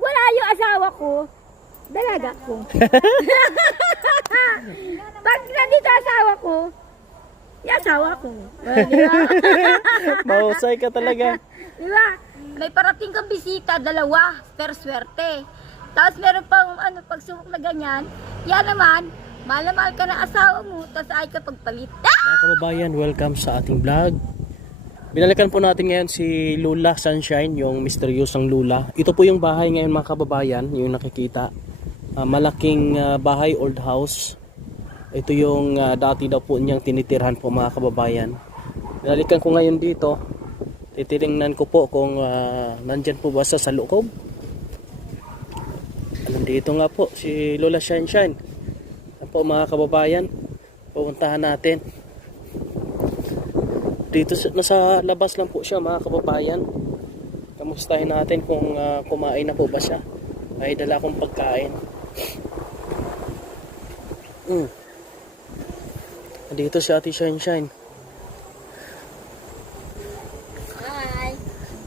wala yung asawa ko, dalaga ko. Pag nandito asawa ko, yung asawa ko. Di ba? Mahusay ka talaga. Di ba? May parating kang bisita, dalawa, pero swerte. Tapos meron pang pagsubok na ganyan, yan naman, mahal na mahal ka ng asawa mo, tapos ay ka pagpalit. Mga kababayan, welcome sa ating vlog. Binalikan po natin ngayon si Lula Sunshine, yung misteryosang Lula. Ito po yung bahay ngayon mga kababayan, yung nakikita. Malaking bahay, old house. Ito yung dati daw po niyang tinitirhan po mga kababayan. Binalikan ko ngayon dito. Titingnan ko po kung nandyan po ba sa loob. Nandito nga po si Lula Sunshine. Yan po mga kababayan, pupuntahan natin. Dito nasa labas lang po siya mga kababayan. Kamustahin natin kung kumain na po ba siya. May dala akong pagkain. Dito si Ate Sunshine. Hi.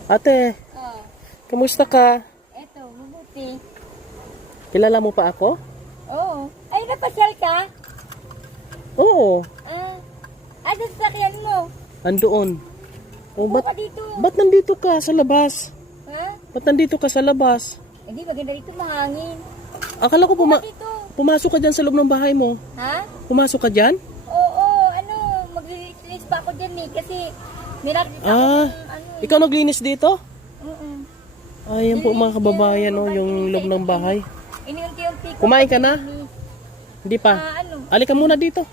Ate, Oh, kamusta ka? eto, mabuti. Kilala mo pa ako? Oo. Ay, napasyal ka? Oo, Ano sa sakyan mo? andoon. Oh, Buka dito. ba't nandito ka sa labas? Ha? Ba't nandito ka sa labas? Hindi, maganda dito, mahangin. Akala ko Buka dito. pumasok ka dyan sa loob ng bahay mo. Ha? Pumasok ka dyan? Oo, maglilis pa ako dyan eh, kasi nirakita ako Ah, ng ikaw naglinis dito? Oo. Ayan po mga kababayan, oh, yung loob ng bahay. Inunti-unti ko. Kumain ka na? Hindi pa. Ano? Halika muna dito.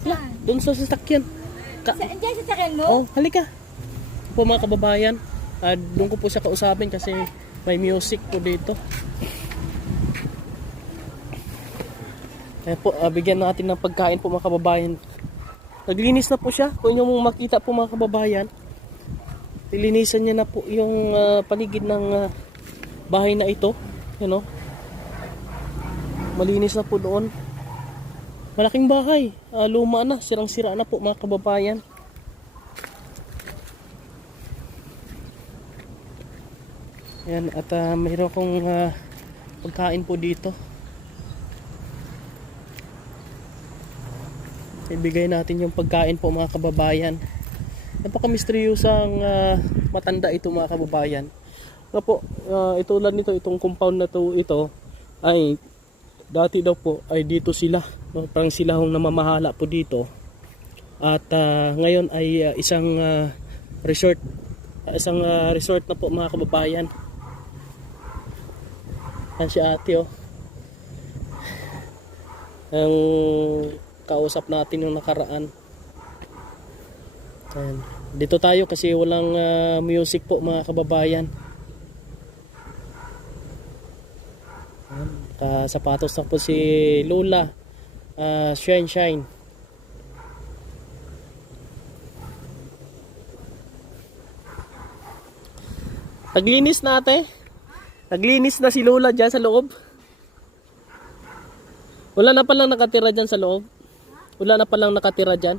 Saan? Doon sa sasakyan. Diyan sa sakyan mo? Oh, halika. Po mga kababayan, doon ko po siya kausapin kasi may music po dito. Kaya po, bigyan natin ng pagkain po mga kababayan. Naglinis na po siya. Kung inyo mong makita po mga kababayan, nilinisan niya na po yung paligid ng bahay na ito. You know? Malinis na po doon. Malaking bahay. Luma na. Sirang-sira na po mga kababayan. Ayan. At mayroon akong pagkain po dito. Ibigay natin yung pagkain po mga kababayan. Napaka-misteryosang matanda ito mga kababayan. Nga po, itulad nito, itong compound na to, ito ay dati daw po ay dito sila. Parang sila hong namamahala po dito. At ngayon ay isang resort. Isang resort na po mga kababayan. Yan si ate oh. Ang kausap natin yung nakaraan. Ayan. Dito tayo kasi walang music po mga kababayan. Sapatos na po si Lula Sunshine. Naglinis na ate. Naglinis na si Lula dyan sa loob. Wala na palang nakatira dyan sa loob. Wala na palang nakatira dyan.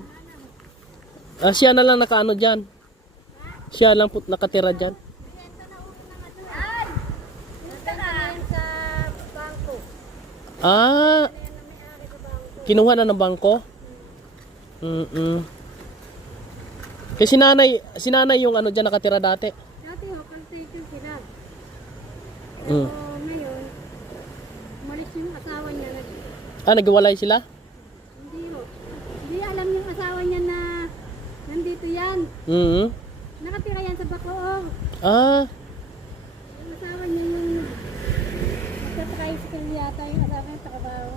Siya na lang nakaano dyan. Siya lang po nakatira dyan. Kinuha na ng bangko? Kasi si nanay yung ano dyan nakatira dati. Dati ho, contagion sila. Mm. Ngayon, umalis yung asawa niya. Naghiwalay sila? Hindi ho. Hindi alam yung asawa niya na nandito yan. Nakatira yan sa Bacoor. Yung asawa niya yung nagtatricycle yata yung asawa niya sa Kabaw.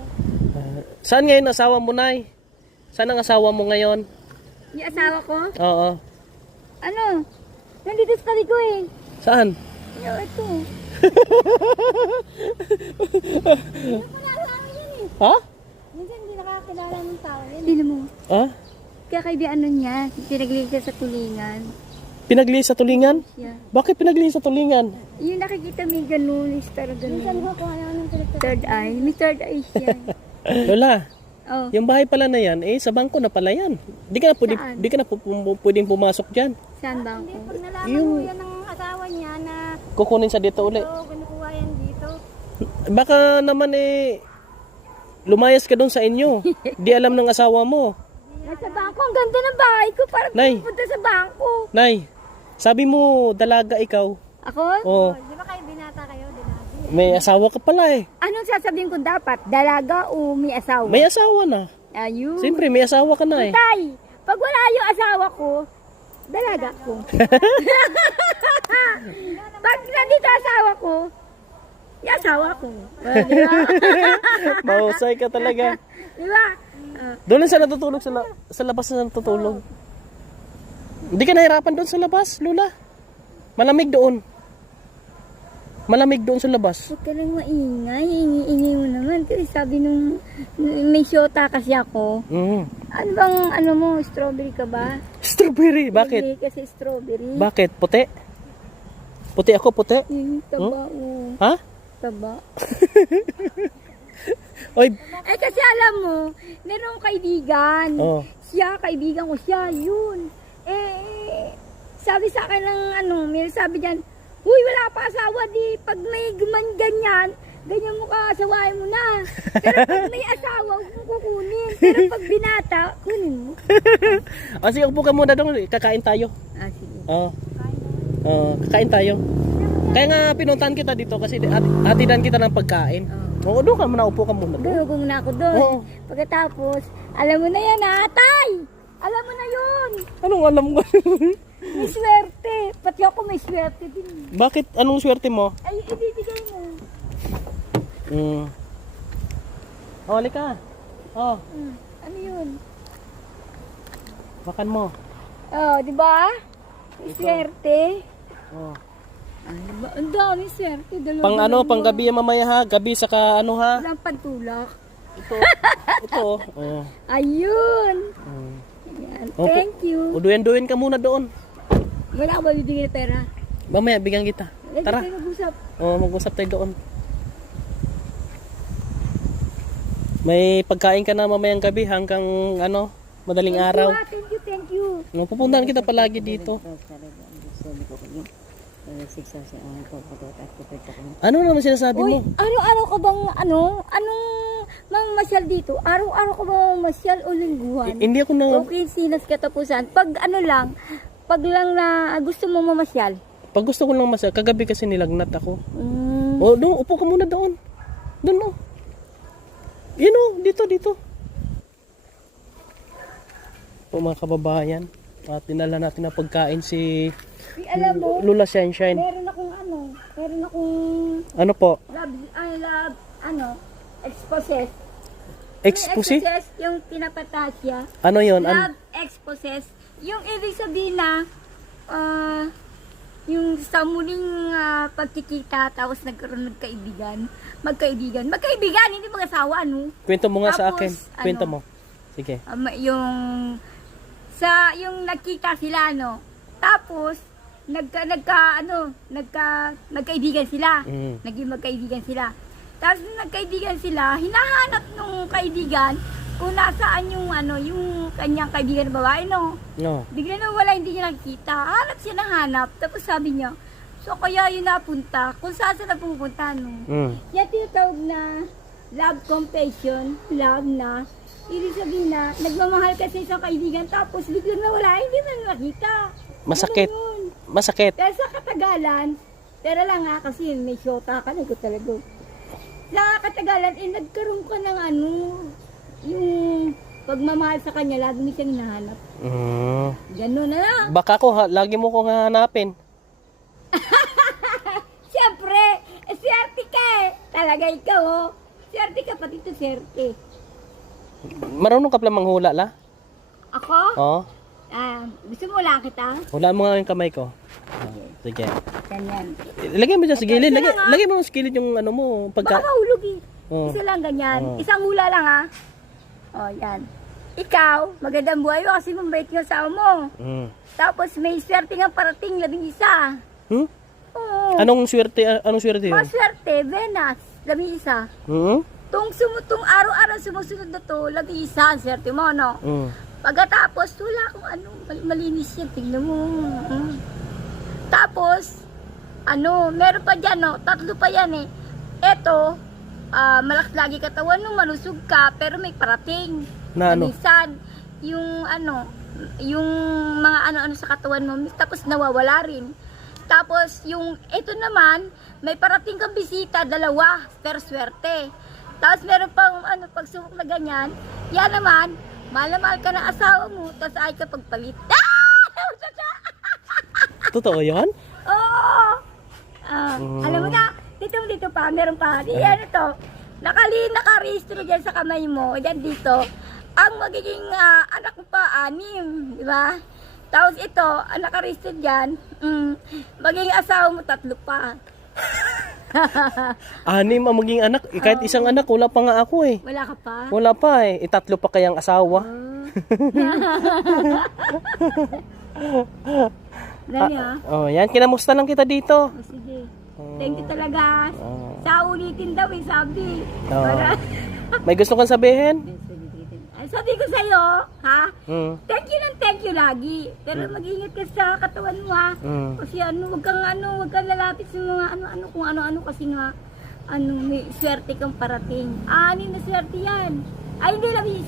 Saan ngayon asawa mo, Nay? Saan ang asawa mo ngayon? Yung asawa ko? Oo. Ano? Nandito sa tabi ko eh. Saan? Yung ito. Yung pala asawa yan eh. Ha? Minsan hindi nakakilala ng tao yan. Hindi mo. Kaya kaibigan ano niya, pinaglilis siya sa tulingan. Pinaglilis sa tulingan? Yeah. Bakit pinaglilis sa tulingan? Yung nakikita may ganun, pero ganun. Minsan ko kung ano ng third eye. May third eye siya. Lola, Oh. yung bahay pala na yan, sa bangko na pala yan. Di ka na pwedeng pumasok dyan. Saan ba ako? Pag nalaman Yung- mo yan ng asawa niya na Kukunin sa dito uli. kinukuha yan dito. dito. Baka naman lumayas ka doon sa inyo. Di alam ng asawa mo. Nasa bangko, ang ganda ng bahay ko. Parang Nay. pupunta sa bangko. Nay, sabi mo dalaga ikaw. Ako? Oh, Di ba kayo binata kayo? Dalaga. may asawa ka pala eh. Anong sasabihin ko dapat? Dalaga o may asawa? May asawa na. Ayun. Siyempre, may asawa ka na eh. Tay, pag wala yung asawa ko, dalaga ko. Pag nandito asawa ko, yung asawa ko. Di ba? Mahusay ka talaga. Di ba? Doon lang sa natutulog sa labas na natutulog. Hindi ka nahirapan doon sa labas, Lula. Malamig doon. Malamig doon sa labas. Huwag ka lang maingay. Ingay mo naman. Kasi sabi nung may syota kasi ako. Mm. Ano bang ano mo? Strawberry ka ba? Strawberry, bakit? Hindi kasi strawberry. Bakit? Puti? Puti ako, puti? Taba o. Ha? Taba. Oy, Eh kasi alam mo, meron akong kaibigan. oh. Siya, kaibigan ko siya, yun. Sabi sa akin ng may sabi diyan, "Huy, wala pa asawa di pag may ganyan, ganyan mo ka, asawain mo na. Pero pag may asawa, huwag mo kukunin. Pero pag binata, kunin mo." Sige, upo ka muna doon, kakain tayo. Sige. Oo. Kakain tayo. Kaya nga pinuntahan kita dito kasi hatidan kita ng pagkain. Oo, doon ka muna, upo ka muna doon. Gulugong na ako doon. Oo. Pagkatapos, alam mo na yan, Tay! Alam mo na yun! Anong alam ko? May swerte. Pati ako may swerte din. Bakit? Anong swerte mo? Ay, ibibigay mo. Oh, halika. Oh, Ano yun? makan mo. Oh, di ba? May swerte. Oh. Ay, diba? Ang dami swerte. Pang gabi yan mamaya ha. Gabi saka ano ha. Walang pantulak. Ito. Ito. Oh. Ayun. Mm. Ayan. Opo. Thank you. Uduyan-duyan ka muna doon. Wala ka ba bibigyan ng pera? Mamaya, bigyan kita. Eh, Tara. tayo mag-usap. Oh, mag-usap tayo doon. May pagkain ka na mamayang gabi hanggang madaling araw. Thank you, thank you. Pupuntahan kita palagi dito. Ano naman sinasabi Uy, mo? araw-araw ka bang anong mamasyal dito? Araw-araw ka bang mamasyal o lingguhan? Hindi ako na... Okay, sinas katapusan. Pag pag lang na gusto mo mamasyal. Pag gusto ko lang kagabi kasi nilagnat ako. Mm. Oh, doon, upo ka muna doon. Doon, oh. Yan, oh, dito. O mga kababayan, at dinala natin na pagkain si Uy, alam mo, Lula Sunshine. meron akong Ano po? exposes. Expose? Exposes, yung pinapatasya. Ano yon? Love exposes. Yung ibig sabihin na, yung sa muling pagkikita, tapos nagkaroon magkaibigan, hindi mag-asawa, no? Kwento mo nga sa Tapos, akin. Kwento mo. Sige. Yung nagkita sila, no? Tapos, nagkaibigan sila. Mm. Naging magkaibigan sila. Tapos, nung nagkaibigan sila, hinahanap nung kaibigan kung nasaan yung kanyang kaibigan na babae, no? No. Bigla na wala, hindi niya nakikita. Hanap siya ng hanap. Tapos sabi niya, so kaya yun napunta, kung saan siya napupunta, no? Mm. Yan tinatawag na love compassion, love na, ibig sabihin na, nagmamahal ka sa isang kaibigan, tapos bigla na wala, hindi mo na nakita. Masakit. Ganun yun. Masakit. Pero sa katagalan, pero lang kasi may syota ka, ko talaga. Sa katagalan, nagkaroon ka ng yung pagmamahal sa kanya, lagi mo siyang hinahanap. Mm. Ganun na lang. Baka lagi mo kong hahanapin. Siyempre, swerte ka eh. Talaga ikaw, oh. Swerte ka, pati ito swerte. Marunong ka pala manghula la? Ako? Oo. Gusto mo lang kita? Hulaan mo nga yung kamay ko. Sige. Ganyan. Lagay mo dyan sa gilid. isa lang, ah. Lagay mo sa gilid yung Baka mahulog eh. Oo. Isa lang ganyan. Oo. Isang hula lang ha. Oh, yan. Ikaw, magandang buhay mo kasi mabait yung asawa mo. Mm. Tapos may swerte nga parating, 11. Hmm? Oo. Anong swerte yun? Maswerte, Venus, 11. Hmm? Tung araw-araw sumusunod na to, 11, swerte mo, no? Mm. Pagkatapos, wala akong malinis yan, tingnan mo. Tapos, meron pa dyan, no? 3 pa yan eh. eto, malakas lagi katawan mo, malusog ka, pero may parating. Na ano? Minsan, yung yung mga ano-ano sa katawan mo, tapos nawawala rin. Tapos, yung eto naman, may parating kang bisita, 2, pero swerte. Tapos meron pang pagsubok na ganyan, yan naman, mahal na mahal ka ng asawa mo, tapos ay ka pagpalit. Totoo yan? Oo! Alam mo na, dito pa, meron pa. Yan ito, nakarehistro dyan sa kamay mo, dyan dito, ang magiging anak mo pa, 6, di ba? Tapos ito, ang nakarehistro dyan, magiging asawa mo 3 pa. 6 ang maging anak. Kahit isang anak, wala pa nga ako eh. Wala ka pa? Wala pa eh. 3 pa kayang asawa. Dali Yan. Kinamusta lang kita dito. sige. Thank you talaga. Sa ulitin daw sabi. Oh. Para... May gusto kang sabihin? Ay, sabi ko sa'yo, ha? Mm. Thank you lagi. Pero mag-ingat ka sa katawan mo, ha? Kasi wag kang lalapit sa mga kung ano-ano kasi nga, may swerte kang parating. 6 na swerte yan. Ay, hindi, 11.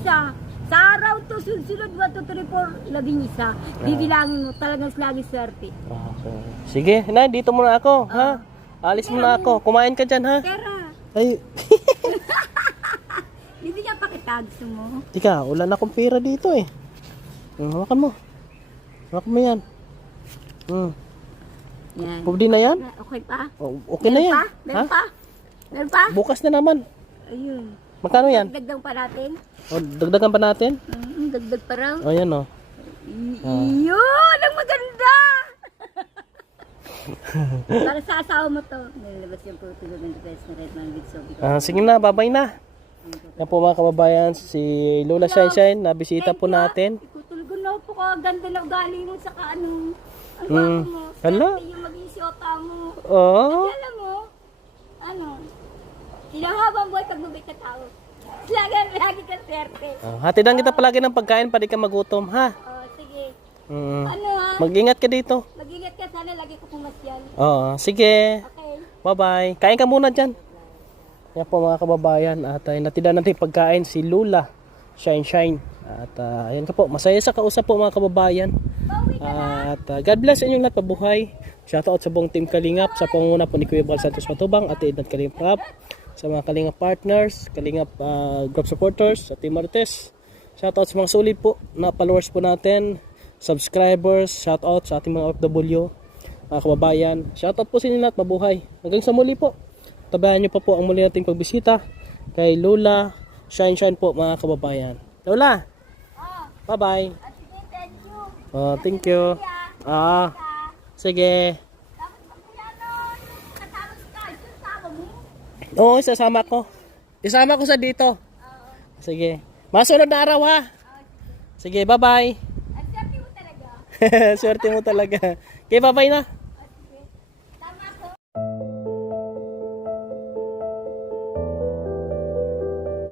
Sa araw to, sunod 1, 2, 3, 4, 11. Bibilangin mo, talagang lagi swerte. Okay. Sige, na, dito muna ako, ha? Alis muna ako. Kumain ka dyan, ha? Pera, Ay, bibigyan pa kita, gusto mo? tika, wala na akong pera dito eh. Hawakan mo. Hawakan mo yan. Yan. Pwede na yan? Okay pa? Okay na yan. Meron pa? Meron pa? Bukas na naman. Ayun. Magkano yan? Dagdag pa natin? Dagdagan pa natin? Dagdag pa raw. Yan o. Yun! Ang maganda! Para sa asawa mo to. Nilabas yung po 220 pesos na red man with sobi. Sige na, babay na. Yan po mga kababayan, si Lola Shine nabisita po natin. Ikutulgo na po ka. Ganda na ugali mo sa ang bago mo. Hala? Swerte yung maging siyota mo. Oo. Alam mo, sinahabang buhay pagbubit na tao. Lagi ka swerte. Hatidan kita palagi ng pagkain, pa di ka magutom, ha? Sige. Mm. Ha? Mag-ingat ka dito. Mag-ingat ka sana. Lagi ko pumasyal. Sige. Okay. Bye-bye. Kain ka muna dyan. Yan po mga kababayan. At natidan natin pagkain si Lola Shine. At ayan ka po. Masaya sa kausap po mga kababayan. At God bless sa inyong lahat. Pabuhay. Shoutout sa buong team Kalingap. Sa pangunguna po ni Kuya Bal Santos Matubang at Ednat Kalingap. Sa mga Kalingap partners, Kalingap group supporters, sa Team Marites. Shoutout sa mga sulit po na followers po natin. Subscribers. Shoutout sa ating mga OFW. Mga kababayan. Shoutout po sa inyo lahat. Mabuhay. Hanggang sa muli po. Tabayan nyo pa po ang muli nating pagbisita kay Lola Shine po mga kababayan. Lola! Bye-bye! Thank you. Sige. Oo, isasama ko. Isama ko sa dito. Sige. Masunod na araw ha. Sige, bye-bye. Ang swerte mo talaga. Swerte mo talaga. Okay, bye-bye na.